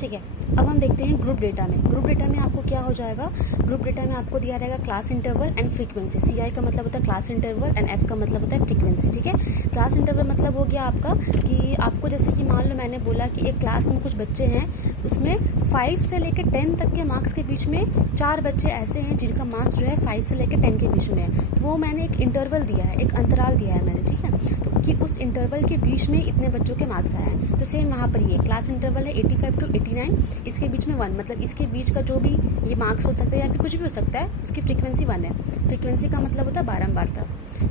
ठीक है। अब हम देखते हैं ग्रुप डेटा में। ग्रुप डेटा में आपको क्या हो जाएगा, ग्रुप डेटा में आपको दिया रहेगा class interval and frequency. CI का मतलब होता है क्लास इंटरवल एंड F का मतलब होता है फ्रीक्वेंसी। ठीक है, क्लास इंटरवल मतलब हो गया आपका कि आपको जैसे कि मान लो मैंने बोला कि एक क्लास में कुछ बच्चे हैं, उसमें 5 से लेकर 10 तक के मार्क्स के बीच में 4 बच्चे ऐसे हैं जिनका मार्क्स जो है 5 से लेकर 10 के बीच में है। तो वो मैंने एक इंटरवल दिया है, एक अंतराल दिया है मैंने। ठीक है, तो कि उस इंटरवल के बीच में इतने बच्चों के मार्क्स आए हैं। तो सेम यहाँ पर ये क्लास इंटरवल है 85 to 89, इसके बीच में 1, मतलब इसके बीच का जो भी ये मार्क्स हो सकता है या फिर कुछ भी हो सकता है, उसकी फ्रीक्वेंसी 1 है। फ्रीक्वेंसी का मतलब होता है बारंबारता।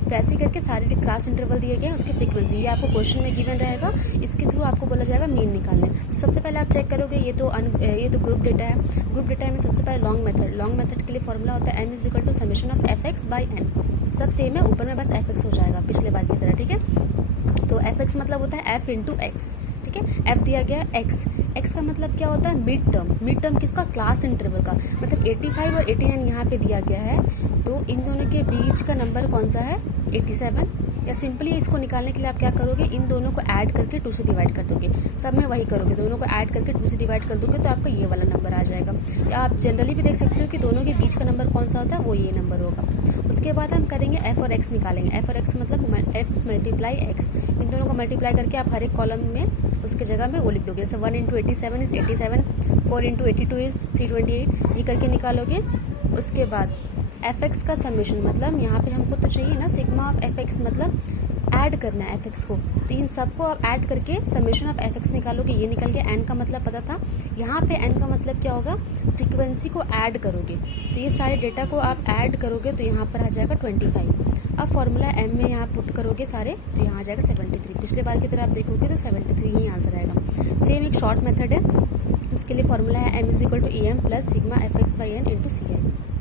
वैसे ही करके सारे क्लास इंटरवल दिए गए हैं, उसकी फ्रीक्वेंसी ये आपको क्वेश्चन में गिवन रहेगा। इसके थ्रू आपको बोला जाएगा मीन निकालने। तो सबसे पहले आप चेक करोगे, ये तो ग्रुप डेटा है। ग्रुप डेटा में सबसे पहले लॉन्ग मेथड के लिए फॉर्मूला होता है m = summation of fx by n। सब सेम है, ऊपर में बस fx हो जाएगा पिछले बार की तरह। ठीक है, तो fx मतलब होता है f × x। ठीक है, f दिया गया है x का मतलब क्या होता है, मिड टर्म किसका, क्लास इंटरवल का। मतलब 85 और 89 यहाँ पे दिया गया है, तो इन दोनों के बीच का नंबर कौन सा है, 87। या सिंपली इसको निकालने के लिए आप क्या करोगे, इन दोनों को ऐड करके 2 से डिवाइड कर दोगे। सब में वही करोगे, दोनों को ऐड करके 2 से डिवाइड कर दोगे तो आपका ये वाला नंबर आ जाएगा। या आप जनरली भी देख सकते हो कि दोनों के बीच का नंबर कौन सा होता है, वो ये नंबर होगा। उसके बाद हम करेंगे f और x निकालेंगे। f और x मतलब f × x। इन दोनों को मल्टीप्लाई करके आप हर एक कॉलम में उसके जगह में वो लिख दोगे। जैसे 1 × 87 इज़ 87, 4 × 82 इज़ 328, ये करके निकालोगे। उसके बाद fx का समेशन मतलब यहाँ पे हमको तो चाहिए ना सिग्मा ऑफ fx, मतलब ऐड करना है fx को। तो इन सबको आप ऐड करके समेशन ऑफ fx निकालोगे, ये निकल गया। n का मतलब पता था, यहाँ पे n का मतलब क्या होगा, फ्रीक्वेंसी को ऐड करोगे। तो ये सारे डेटा को आप ऐड करोगे तो यहाँ पर आ जाएगा 25। अब फॉर्मूला m में यहाँ पुट करोगे सारे, तो यहाँ आ जाएगा 73। पिछले बार की तरह आप देखोगे तो 73 ही आंसर आएगा। सेम एक शॉर्ट मेथड है, उसके लिए फॉर्मूला है m = em + sigma fx by n × ci।